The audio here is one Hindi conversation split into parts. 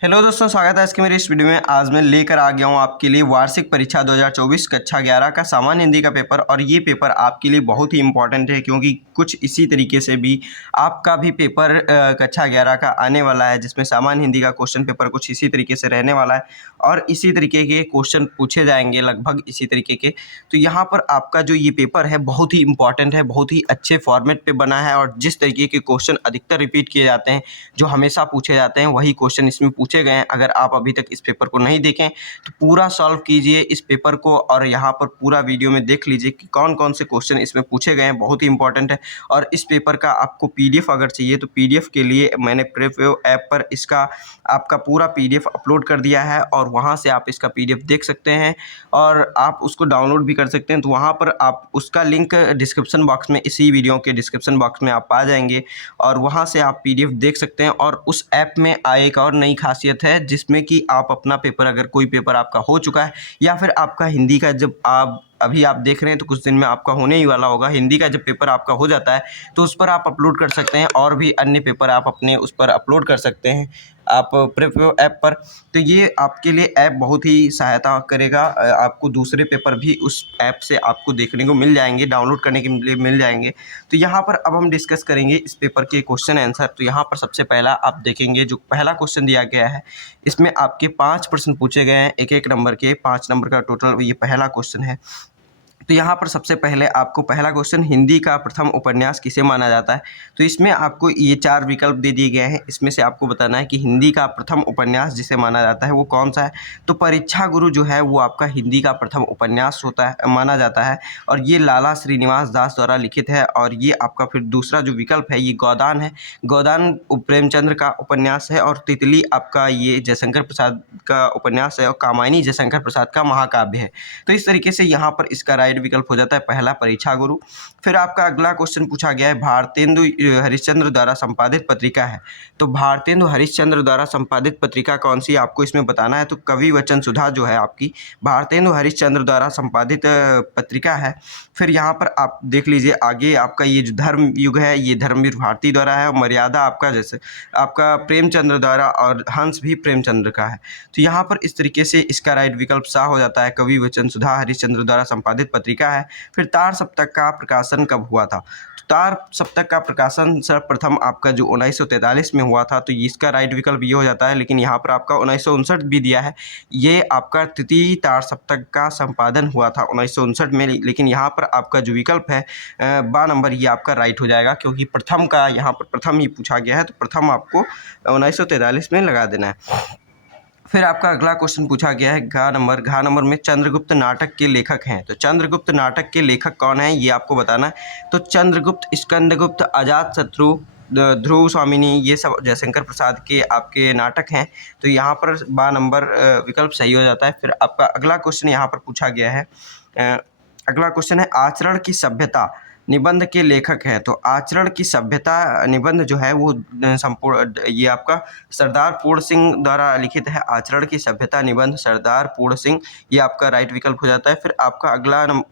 हेलो दोस्तों, स्वागत है आज की मेरी इस वीडियो में। आज मैं लेकर आ गया हूँ आपके लिए वार्षिक परीक्षा 2024 कक्षा 11 का सामान्य हिंदी का पेपर। और ये पेपर आपके लिए बहुत ही इम्पोर्टेंट है क्योंकि कुछ इसी तरीके से भी आपका भी पेपर कक्षा 11 का आने वाला है, जिसमें सामान्य हिंदी का क्वेश्चन पेपर कुछ इसी तरीके से रहने वाला है और इसी तरीके के क्वेश्चन पूछे जाएंगे, लगभग इसी तरीके के। तो यहाँ पर आपका जो ये पेपर है बहुत ही इंपॉर्टेंट है, बहुत ही अच्छे फॉर्मेट पे बना है और जिस तरीके के क्वेश्चन अधिकतर रिपीट किए जाते हैं, जो हमेशा पूछे जाते हैं, वही क्वेश्चन इसमें पूछे गए हैं। अगर आप अभी तक इस पेपर को नहीं देखें तो पूरा सॉल्व कीजिए इस पेपर को और यहाँ पर पूरा वीडियो में देख लीजिए कि कौन कौन से क्वेश्चन इसमें पूछे गए हैं, बहुत ही इंपॉर्टेंट है। और इस पेपर का आपको पीडीएफ अगर चाहिए तो पीडीएफ के लिए मैंने प्रेपवेव ऐप पर इसका आपका पूरा पीडीएफ अपलोड कर दिया है और वहाँ से आप इसका पीडीएफ देख सकते हैं और आप उसको डाउनलोड भी कर सकते हैं। तो वहाँ पर आप उसका लिंक डिस्क्रिप्शन बॉक्स में, इसी वीडियो के डिस्क्रिप्शन बॉक्स में आप पा जाएंगे और वहाँ से आप पीडीएफ देख सकते हैं। और उस ऐप में एक और नई खासियत है जिसमें कि आप अपना पेपर, अगर कोई पेपर आपका हो चुका है या फिर आपका हिंदी का, जब आप अभी आप देख रहे हैं तो कुछ दिन में आपका होने ही वाला होगा, हिंदी का जब पेपर आपका हो जाता है तो उस पर आप अपलोड कर सकते हैं और भी अन्य पेपर आप अपने उस पर अपलोड कर सकते हैं आप प्रेपवेव ऐप पर। तो ये आपके लिए ऐप बहुत ही सहायता करेगा। आपको दूसरे पेपर भी उस ऐप से आपको देखने को मिल जाएंगे, डाउनलोड करने के लिए मिल जाएंगे। तो यहाँ पर अब हम डिस्कस करेंगे इस पेपर के क्वेश्चन आंसर। तो यहाँ पर सबसे पहला आप देखेंगे, जो पहला क्वेश्चन दिया गया है इसमें आपके 5 प्रश्न पूछे गए हैं, एक एक नंबर के 5 नंबर का टोटल ये पहला क्वेश्चन है। तो यहाँ पर सबसे पहले आपको पहला क्वेश्चन, हिंदी का प्रथम उपन्यास किसे माना जाता है। तो इसमें आपको ये 4 विकल्प दे दिए गए हैं, इसमें से आपको बताना है कि हिंदी का प्रथम उपन्यास जिसे माना जाता है वो कौन सा है। तो परीक्षा गुरु जो है वो आपका हिंदी का प्रथम उपन्यास होता है, माना जाता है और ये लाला श्रीनिवास दास द्वारा लिखित है। और ये आपका फिर दूसरा जो विकल्प है ये गोदान है, गोदान प्रेमचंद्र का उपन्यास है। और तितली आपका ये जयशंकर प्रसाद का उपन्यास है और कामायनी जयशंकर प्रसाद का महाकाव्य है। तो इस तरीके से यहाँ पर इसका राइट विकल्प हो जाता है पहला, परीक्षा गुरु। फिर आपका अगला क्वेश्चन पूछा गया है, भारतेंदु हरिश्चंद्र द्वारा संपादित पत्रिका है। तो भारतेंदु हरिश्चंद्र द्वारा संपादित पत्रिका कौन सी आपको इसमें बताना है। तो कवि वचन सुधा जो है आपकी भारतेंदु हरिश्चंद्र द्वारा संपादित पत्रिका है। फिर यहाँ पर आप देख लीजिए आगे, आपका ये जो धर्म युग है ये धर्मवीर भारती द्वारा है और मर्यादा आपका जैसे आपका प्रेमचंद्र द्वारा और हंस भी प्रेमचंद्र का है। तो यहाँ पर इस तरीके से इसका राइट विकल्प सा हो जाता है, कवि वचन सुधा हरिश्चंद्र द्वारा संपादित पत्रिका है। फिर तार सप्तक का प्रकाशन कब हुआ था। तो तार सप्तक का प्रकाशन सर्वप्रथम आपका जो 1943 में हुआ था। तो इसका राइट विकल्प ये हो जाता है, लेकिन यहाँ पर आपका 1959 भी दिया है। ये आपका तृतीय तार सप्तक का संपादन हुआ था 1959 में, लेकिन यहाँ पर आपका जो विकल्प है 12 नंबर ये आपका राइट हो जाएगा क्योंकि प्रथम का यहाँ पर प्रथम ही पूछा गया है। तो प्रथम आपको 1943 में लगा देना है। फिर आपका अगला क्वेश्चन पूछा गया है घ नंबर में चंद्रगुप्त नाटक के लेखक हैं। तो चंद्रगुप्त नाटक के लेखक कौन है ये आपको बताना है। तो चंद्रगुप्त, स्कंदगुप्त, अजातशत्रु, ध्रुव स्वामिनी, ये सब जयशंकर प्रसाद के आपके नाटक हैं। तो यहाँ पर 12 नंबर विकल्प सही हो जाता है। फिर आपका अगला क्वेश्चन यहाँ पर पूछा गया है, अगला क्वेश्चन है आचरण की सभ्यता निबंध के लेखक हैं। तो आचरण की सभ्यता निबंध जो है वो संपूर्ण ये आपका सरदार पूर्ण सिंह द्वारा लिखित है। आचरण की सभ्यता निबंध सरदार पूर्ण सिंह, ये आपका राइट विकल्प हो जाता है। फिर आपका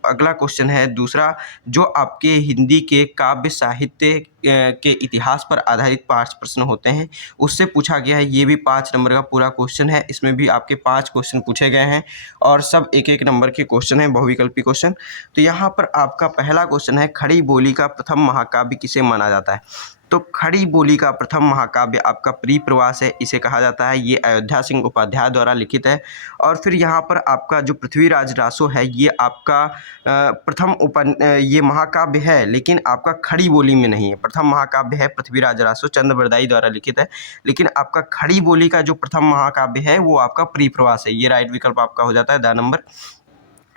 अगला क्वेश्चन है दूसरा, जो आपके हिंदी के काव्य साहित्य के इतिहास पर आधारित 5 प्रश्न होते हैं उससे पूछा गया है। ये भी 5 नंबर का पूरा क्वेश्चन है, इसमें भी आपके 5 क्वेश्चन पूछे गए हैं और सब एक एक नंबर के क्वेश्चन हैं, बहुविकल्पी क्वेश्चन। तो यहाँ पर आपका पहला क्वेश्चन है, खड़ी बोली का प्रथम महाकाव्य किसे माना जाता है। तो खड़ी बोली का प्रथम महाकाव्य आपका परिप्रवास है, इसे कहा जाता है। ये अयोध्या सिंह उपाध्याय द्वारा लिखित है। और फिर यहाँ पर आपका जो पृथ्वीराज रासो है ये आपका ये महाकाव्य है, लेकिन आपका खड़ी बोली में नहीं है। प्रथम महाकाव्य है पृथ्वीराज रासो, चंद्रबरदाई द्वारा लिखित है, लेकिन आपका खड़ी बोली का जो प्रथम महाकाव्य है वो आपका परिप्रवास है। ये राइट विकल्प आपका हो जाता है 10 नंबर।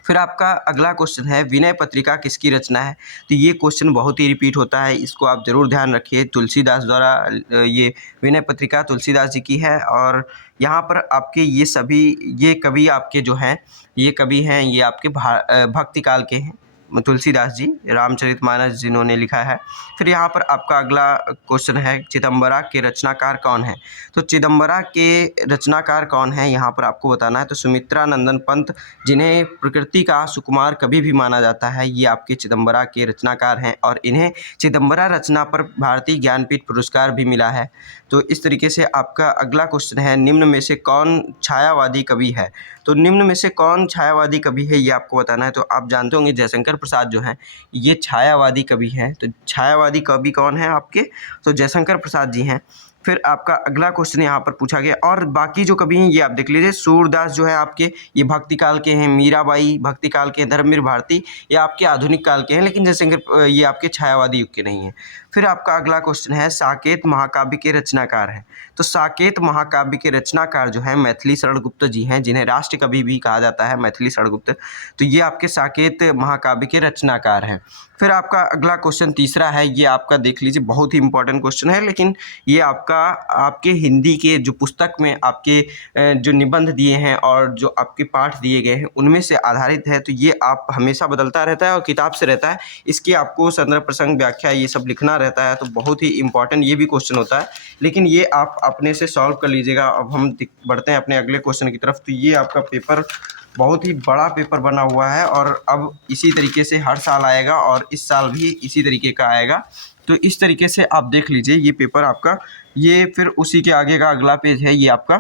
फिर आपका अगला क्वेश्चन है, विनय पत्रिका किसकी रचना है। तो ये क्वेश्चन बहुत ही रिपीट होता है, इसको आप ज़रूर ध्यान रखिए। तुलसीदास द्वारा ये विनय पत्रिका तुलसीदास जी की है। और यहाँ पर आपके ये सभी ये कवि आपके जो हैं ये कवि हैं ये आपके भक्ति काल के हैं। तुलसीदास जी, रामचरितमानस जिन्होंने लिखा है। फिर यहाँ पर आपका अगला क्वेश्चन है, चिदंबरा के रचनाकार कौन है? तो चिदंबरा के रचनाकार कौन है यहाँ पर आपको बताना है। तो सुमित्रा नंदन पंत, जिन्हें प्रकृति का सुकुमार कवि भी माना जाता है, ये आपके चिदंबरा के रचनाकार हैं और इन्हें चिदंबरा रचना पर भारतीय ज्ञानपीठ पुरस्कार भी मिला है। तो इस तरीके से आपका अगला क्वेश्चन है, निम्न में से कौन छायावादी कवि है? तो निम्न में से कौन छायावादी कवि है ये आपको बताना है। तो आप जानते होंगे जयशंकर प्रसाद जो हैं ये छायावादी कवि हैं। तो छायावादी कवि कौन है आपके? तो जयशंकर प्रसाद जी हैं। फिर आपका अगला क्वेश्चन यहाँ पर पूछा गया, और बाकी जो कवि हैं ये आप देख लीजिए। सूरदास जो है आपके ये भक्ति काल के हैं, मीराबाई भक्ति काल के हैं, धर्मवीर भारती ये आपके आधुनिक काल के हैं, लेकिन जयशंकर ये आपके छायावादी युग के नहीं हैं। फिर आपका अगला क्वेश्चन है, साकेत महाकाव्य के रचनाकार हैं। तो साकेत महाकाव्य के रचनाकार जो है मैथिली शरण गुप्त जी हैं, जिन्हें राष्ट्र कवि भी कहा जाता है, मैथिली शरण गुप्त। तो ये आपके साकेत महाकाव्य के रचनाकार हैं। फिर आपका अगला क्वेश्चन तीसरा है, ये आपका देख लीजिए, बहुत ही इंपॉर्टेंट क्वेश्चन है, लेकिन ये आपके हिंदी के जो पुस्तक में आपके जो निबंध दिए हैं और जो आपके पाठ दिए गए हैं उनमें से आधारित है। तो ये आप हमेशा बदलता रहता है और किताब से रहता है, इसकी आपको संदर्भ प्रसंग व्याख्या ये सब लिखना रहता है। तो बहुत ही इंपॉर्टेंट ये भी क्वेश्चन होता है, लेकिन ये आप अपने से सॉल्व कर लीजिएगा। अब हम बढ़ते हैं अपने अगले क्वेश्चन की तरफ। तो ये आपका पेपर बहुत ही बड़ा पेपर बना हुआ है और अब इसी तरीके से हर साल आएगा और इस साल भी इसी तरीके का आएगा। तो इस तरीके से आप देख लीजिए ये पेपर आपका, ये फिर उसी के आगे का अगला पेज है ये आपका।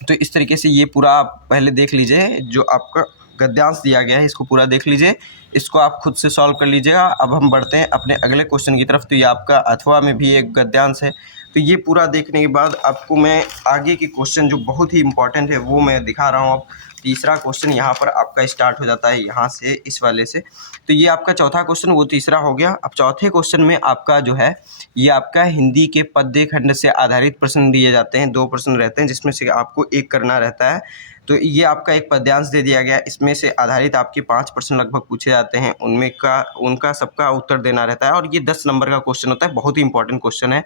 तो इस तरीके से ये पूरा आप पहले देख लीजिए, जो आपका गद्यांश दिया गया है इसको पूरा देख लीजिए, इसको आप खुद से सॉल्व कर लीजिएगा। अब हम बढ़ते हैं अपने अगले क्वेश्चन की तरफ। तो ये आपका अथवा में भी एक गद्यांश है। तो ये पूरा देखने के बाद आपको मैं आगे के क्वेश्चन जो बहुत ही इंपॉर्टेंट है वो मैं दिखा रहा हूँ। अब तीसरा क्वेश्चन यहाँ पर आपका स्टार्ट हो जाता है यहाँ से, इस वाले से। तो ये आपका चौथा क्वेश्चन वो तीसरा हो गया। अब चौथे क्वेश्चन में आपका जो है ये आपका हिंदी के पद्य खंड से आधारित प्रश्न दिए जाते हैं। 2 प्रश्न रहते हैं जिसमें से आपको एक करना रहता है। तो ये आपका एक पद्यांश दे दिया गया, इसमें से आधारित आपके 5 प्रश्न लगभग पूछे जाते हैं, उनका सबका उत्तर देना रहता है और ये 10 नंबर का क्वेश्चन होता है, बहुत ही इंपॉर्टेंट क्वेश्चन है।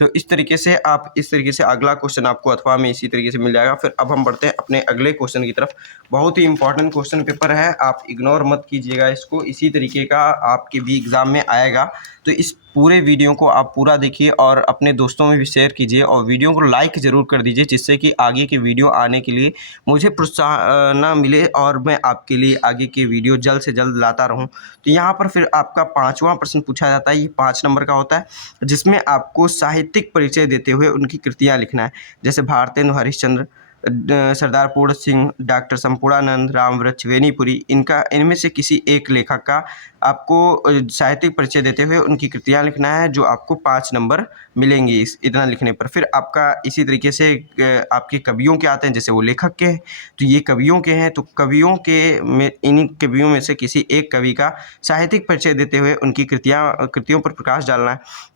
तो इस तरीके से अगला क्वेश्चन आपको अथवा में इसी तरीके से मिल जाएगा। फिर अब हम बढ़ते हैं अपने अगले क्वेश्चन की तरफ। बहुत ही इंपॉर्टेंट क्वेश्चन पेपर है, आप इग्नोर मत कीजिएगा इसको, इसी तरीके का आपके भी एग्ज़ाम में आएगा। तो इस पूरे वीडियो को आप पूरा देखिए और अपने दोस्तों में भी शेयर कीजिए और वीडियो को लाइक ज़रूर कर दीजिए, जिससे कि आगे के वीडियो आने के लिए मुझे प्रोत्साहन मिले और मैं आपके लिए आगे के वीडियो जल्द से जल्द लाता रहूं। तो यहाँ पर फिर आपका 5वां प्रश्न पूछा जाता है, ये 5 नंबर का होता है, जिसमें आपको साहित्यिक परिचय देते हुए उनकी कृतियाँ लिखना है। जैसे भारतेंदु हरिश्चंद्र, सरदार पूर्ण सिंह, डॉक्टर संपूर्णानंद, रामवृक्ष वेनीपुरी, इनमें से किसी एक लेखक का आपको साहित्यिक परिचय देते हुए उनकी कृतियाँ लिखना है, जो आपको 5 नंबर मिलेंगे इतना लिखने पर। फिर आपका इसी तरीके से आपके कवियों के आते हैं, जैसे वो लेखक के हैं तो ये कवियों के हैं, तो इन्हीं कवियों में से किसी एक कवि का साहित्यिक परिचय देते हुए उनकी कृतियों पर प्रकाश डालना है।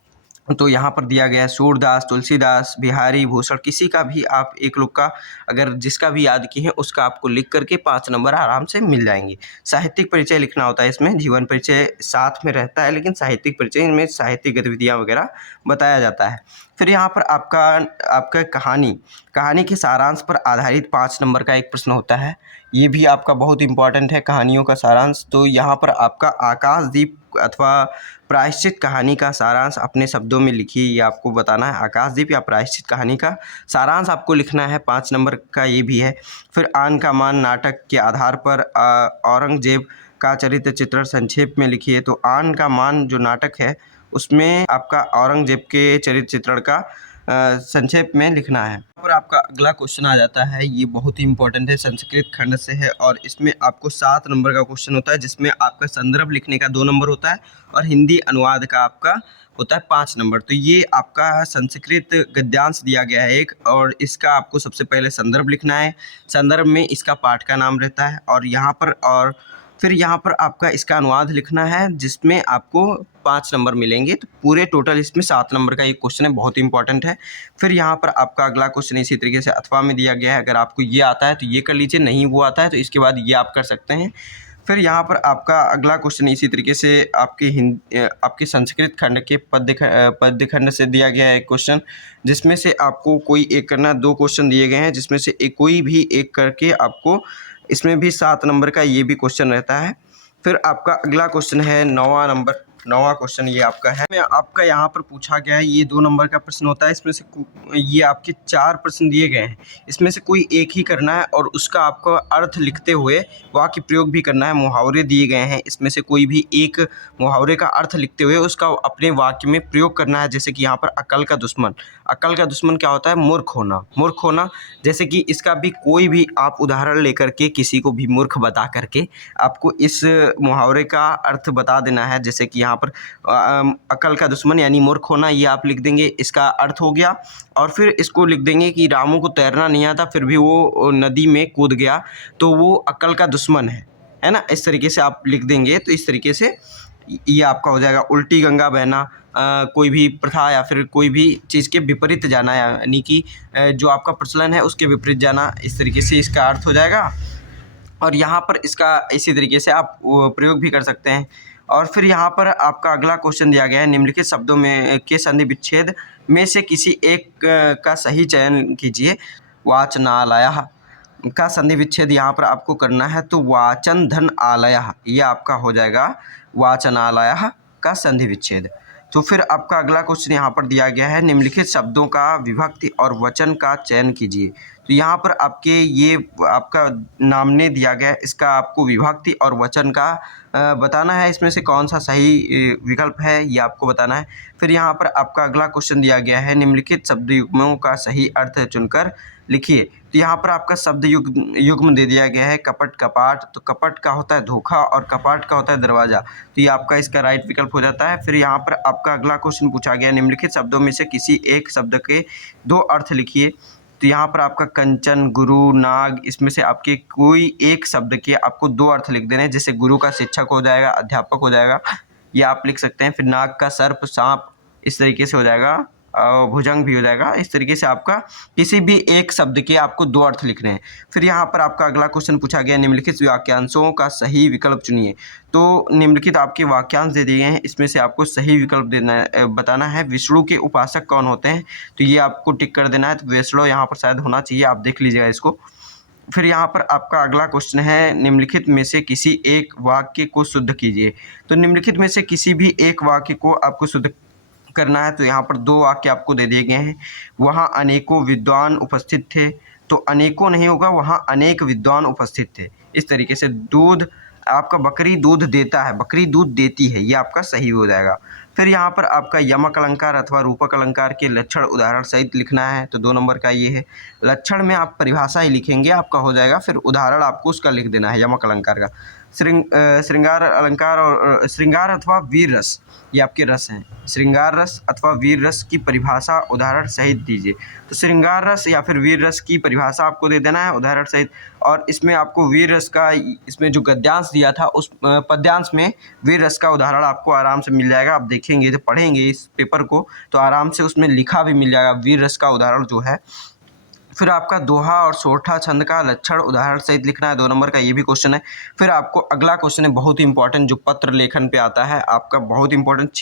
तो यहाँ पर दिया गया है सूरदास, तुलसीदास, बिहारी भूषण, किसी का भी आप एक लोग का अगर जिसका भी याद किए हैं उसका आपको लिख करके 5 नंबर आराम से मिल जाएंगे। साहित्यिक परिचय लिखना होता है, इसमें जीवन परिचय साथ में रहता है, लेकिन साहित्यिक परिचय में साहित्यिक गतिविधियाँ वगैरह बताया जाता है। फिर यहाँ पर आपका कहानी के सारांश पर आधारित 5 नंबर का एक प्रश्न होता है, ये भी आपका बहुत इंपॉर्टेंट है, कहानियों का सारांश। तो यहाँ पर आपका आकाशदीप अथवा प्रायश्चित कहानी का सारांश अपने शब्दों में लिखिए, ये आपको बताना है। आकाशदीप या प्रायश्चित कहानी का सारांश आपको लिखना है, 5 नंबर का ये भी है। फिर आन का मान नाटक के आधार पर औरंगजेब का चरित्र चित्रण संक्षेप में लिखिए। तो आन का मान जो नाटक है उसमें आपका औरंगजेब के चरित्र चित्रण का संक्षेप में लिखना है। यहाँ पर आपका अगला क्वेश्चन आ जाता है, ये बहुत ही इंपॉर्टेंट है, संस्कृत खंड से है और इसमें आपको 7 नंबर का क्वेश्चन होता है, जिसमें आपका संदर्भ लिखने का 2 नंबर होता है और हिंदी अनुवाद का आपका होता है 5 नंबर। तो ये आपका संस्कृत गद्यांश दिया गया है एक, और इसका आपको सबसे पहले संदर्भ लिखना है। संदर्भ में इसका पाठ का नाम रहता है और फिर यहाँ पर आपका इसका अनुवाद लिखना है, जिसमें आपको 5 नंबर मिलेंगे। तो पूरे टोटल इसमें 7 नंबर का एक क्वेश्चन है, बहुत इंपॉर्टेंट है। फिर यहाँ पर आपका अगला क्वेश्चन इसी तरीके से अथवा में दिया गया है, अगर आपको ये आता है तो ये कर लीजिए, नहीं वो आता है तो इसके बाद ये आप कर सकते हैं। फिर यहाँ पर आपका अगला क्वेश्चन इसी तरीके से आपके संस्कृत खंड के पद्य खंड से दिया गया है क्वेश्चन, जिसमें से आपको कोई एक करना, 2 क्वेश्चन दिए गए हैं, जिसमें से कोई भी एक करके आपको, इसमें भी 7 नंबर का ये भी क्वेश्चन रहता है। फिर आपका अगला क्वेश्चन है 9वां क्वेश्चन ये आपका है। में आपका यहाँ पर पूछा गया है, ये 2 नंबर का प्रश्न होता है। इसमें से ये आपके 4 प्रश्न दिए गए हैं, इसमें से कोई एक ही करना है और उसका आपको अर्थ लिखते हुए वाक्य प्रयोग भी करना है। मुहावरे दिए गए हैं, इसमें से कोई भी एक मुहावरे का अर्थ लिखते हुए उसका अपने वाक्य में प्रयोग करना है। जैसे कि यहाँ पर अकल का दुश्मन, अकल का दुश्मन क्या होता है? मूर्ख होना, मूर्ख होना। जैसे कि इसका भी कोई भी आप उदाहरण लेकर के किसी को भी मूर्ख बता करके आपको इस मुहावरे का अर्थ बता देना है। जैसे कि यहाँ पर अकल का दुश्मन यानी मूर्ख होना, ये आप लिख देंगे, इसका अर्थ हो गया। और फिर इसको लिख देंगे कि रामू को तैरना नहीं आता फिर भी वो नदी में कूद गया, तो वो अकल का दुश्मन है ना। इस तरीके से आप लिख देंगे, तो इस तरीके से ये आपका हो जाएगा। उल्टी गंगा बहना, कोई भी प्रथा या फिर कोई भी चीज़ के विपरीत जाना, यानी कि जो आपका प्रचलन है उसके विपरीत जाना, इस तरीके से इसका अर्थ हो जाएगा। और यहाँ पर इसका इसी तरीके से आप प्रयोग भी कर सकते हैं। और फिर यहाँ पर आपका अगला क्वेश्चन दिया गया है, निम्नलिखित शब्दों में के संधि विच्छेद में से किसी एक का सही चयन कीजिए। वाचनालयः का संधि विच्छेद यहाँ पर आपको करना है, तो वाचन धन आलयः, ये आपका हो जाएगा वाचनालयः का संधि विच्छेद। तो फिर आपका अगला क्वेश्चन यहाँ पर दिया गया है, निम्नलिखित शब्दों का विभक्ति और वचन का चयन कीजिए। तो यहाँ पर आपके ये आपका नामने दिया गया है, इसका आपको विभक्ति और वचन का बताना है। इसमें से कौन सा सही विकल्प है ये आपको बताना है। फिर यहाँ पर आपका अगला क्वेश्चन दिया गया है, निम्नलिखित शब्द युग्मों का सही अर्थ चुनकर लिखिए। तो यहाँ पर आपका शब्द युग्म दे दिया गया है, कपट कपाट। तो कपट का होता है धोखा और कपाट का होता है दरवाज़ा, तो ये आपका इसका राइट विकल्प हो जाता है। फिर यहाँ पर आपका अगला क्वेश्चन पूछा गया, निम्नलिखित शब्दों में से किसी एक शब्द के 2 अर्थ लिखिए। तो यहाँ पर आपका कंचन, गुरु, नाग, इसमें से आपके कोई एक शब्द के आपको 2 अर्थ लिख देने हैं। जैसे गुरु का शिक्षक हो जाएगा, अध्यापक हो जाएगा, ये आप लिख सकते हैं। फिर नाग का सर्प, सांप, इस तरीके से हो जाएगा, भुजंग भी हो जाएगा। इस तरीके से आपका किसी भी एक शब्द के आपको 2 अर्थ लिखने हैं। फिर यहाँ पर आपका अगला क्वेश्चन पूछा गया, निम्नलिखित वाक्यांशों का सही विकल्प चुनिए। तो निम्नलिखित आपके वाक्यांश दे दिए हैं, इसमें से आपको सही विकल्प देना बताना है। विष्णु के उपासक कौन होते हैं? तो ये आपको टिक कर देना है। तो वैष्णव यहाँ पर शायद होना चाहिए, आप देख लीजिएगा इसको। फिर यहाँ पर आपका अगला क्वेश्चन है, निम्नलिखित में से किसी एक वाक्य को शुद्ध कीजिए। तो निम्नलिखित में से किसी भी एक वाक्य को आपको शुद्ध करना है। तो यहाँ पर 2 वाक्य आपको दे दिए गए हैं। वहाँ अनेकों विद्वान उपस्थित थे, तो अनेकों नहीं होगा, वहाँ अनेक विद्वान उपस्थित थे। इस तरीके से दूध आपका, बकरी दूध देता है, बकरी दूध देती है, ये आपका सही हो जाएगा। फिर यहाँ पर आपका यमक अलंकार अथवा रूपक अलंकार के लक्षण उदाहरण सहित लिखना है। तो 2 नंबर का ये है। लक्षण में आप परिभाषा ही लिखेंगे, आपका हो जाएगा। फिर उदाहरण आपको उसका लिख देना है यमक अलंकार का। श्रृंगार अलंकार और श्रृंगार अथवा वीर रस, ये आपके रस हैं। श्रृंगार रस अथवा वीर रस की परिभाषा उदाहरण सहित दीजिए। तो श्रृंगार रस या फिर वीर रस की परिभाषा आपको दे देना है उदाहरण सहित। और इसमें आपको वीर रस का, इसमें जो गद्यांश दिया था उस पद्यांश में वीर रस का उदाहरण आपको आराम से मिल जाएगा। आप देखेंगे, जब पढ़ेंगे इस पेपर को तो आराम से उसमें लिखा भी मिल जाएगा वीर रस का उदाहरण जो है। फिर आपका दोहा और सोरठा छंद का लक्षण उदाहरण सहित लिखना है। 2 नंबर का ये भी क्वेश्चन है। फिर आपको अगला क्वेश्चन है बहुत ही इंपॉर्टेंट, जो पत्र लेखन पे आता है आपका, बहुत इंपॉर्टेंट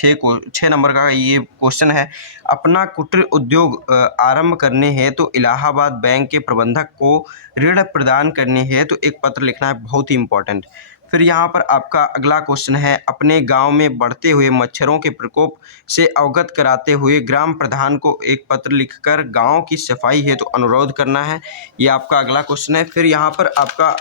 6 नंबर का ये क्वेश्चन है। अपना कुटीर उद्योग आरंभ करने हैं तो इलाहाबाद बैंक के प्रबंधक को ऋण प्रदान करने हैं तो एक पत्र लिखना है, बहुत ही इंपॉर्टेंट। फिर यहाँ पर आपका अगला क्वेश्चन है, अपने गांव में बढ़ते हुए मच्छरों के प्रकोप से अवगत कराते हुए ग्राम प्रधान को एक पत्र लिखकर गांव की सफाई हेतु अनुरोध करना है। ये आपका अगला क्वेश्चन है। फिर यहाँ पर आपका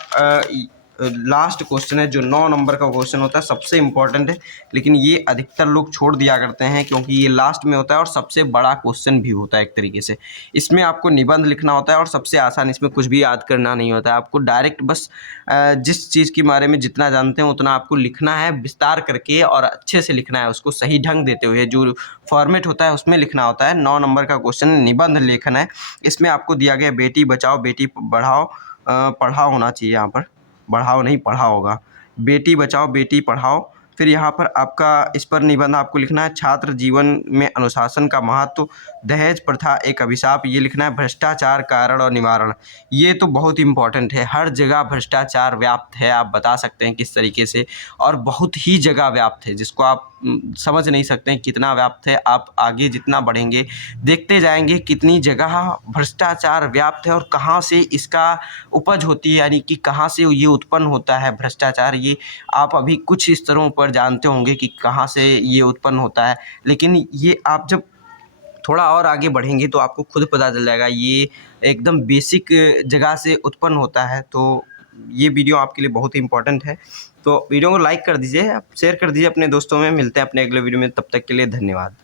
लास्ट क्वेश्चन है, जो 9 नंबर का क्वेश्चन होता है, सबसे इम्पोर्टेंट है, लेकिन ये अधिकतर लोग छोड़ दिया करते हैं क्योंकि ये लास्ट में होता है और सबसे बड़ा क्वेश्चन भी होता है एक तरीके से। इसमें आपको निबंध लिखना होता है और सबसे आसान, इसमें कुछ भी याद करना नहीं होता है। आपको डायरेक्ट बस जिस चीज़ के बारे में जितना जानते हैं उतना आपको लिखना है, विस्तार करके और अच्छे से लिखना है, उसको सही ढंग देते हुए जो फॉर्मेट होता है उसमें लिखना होता है। 9 नंबर का क्वेश्चन निबंध लेखन है। इसमें आपको दिया गया बेटी बचाओ बेटी बढ़ाओ, पढ़ाओ होना चाहिए, यहाँ पर बढ़ाओ नहीं पढ़ाओ होगा, बेटी बचाओ बेटी पढ़ाओ। फिर यहाँ पर आपका इस पर निबंध आपको लिखना है, छात्र जीवन में अनुशासन का महत्व, दहेज प्रथा एक अभिशाप, ये लिखना है। भ्रष्टाचार कारण और निवारण, ये तो बहुत इंपॉर्टेंट है, हर जगह भ्रष्टाचार व्याप्त है, आप बता सकते हैं किस तरीके से, और बहुत ही जगह व्याप्त है, जिसको आप समझ नहीं सकते हैं कितना व्याप्त है। आप आगे जितना बढ़ेंगे देखते जाएंगे कितनी जगह भ्रष्टाचार व्याप्त है और कहाँ से इसका उपज होती है, यानी कि कहाँ से ये उत्पन्न होता है भ्रष्टाचार। ये आप अभी कुछ स्तरों पर जानते होंगे कि कहाँ से ये उत्पन्न होता है, लेकिन ये आप जब थोड़ा और आगे बढ़ेंगे तो आपको खुद पता चल जाएगा ये एकदम बेसिक जगह से उत्पन्न होता है। तो ये वीडियो आपके लिए बहुत ही इंपॉर्टेंट है। तो वीडियो को लाइक कर दीजिए, आप शेयर कर दीजिए अपने दोस्तों में। मिलते हैं अपने अगले वीडियो में, तब तक के लिए धन्यवाद।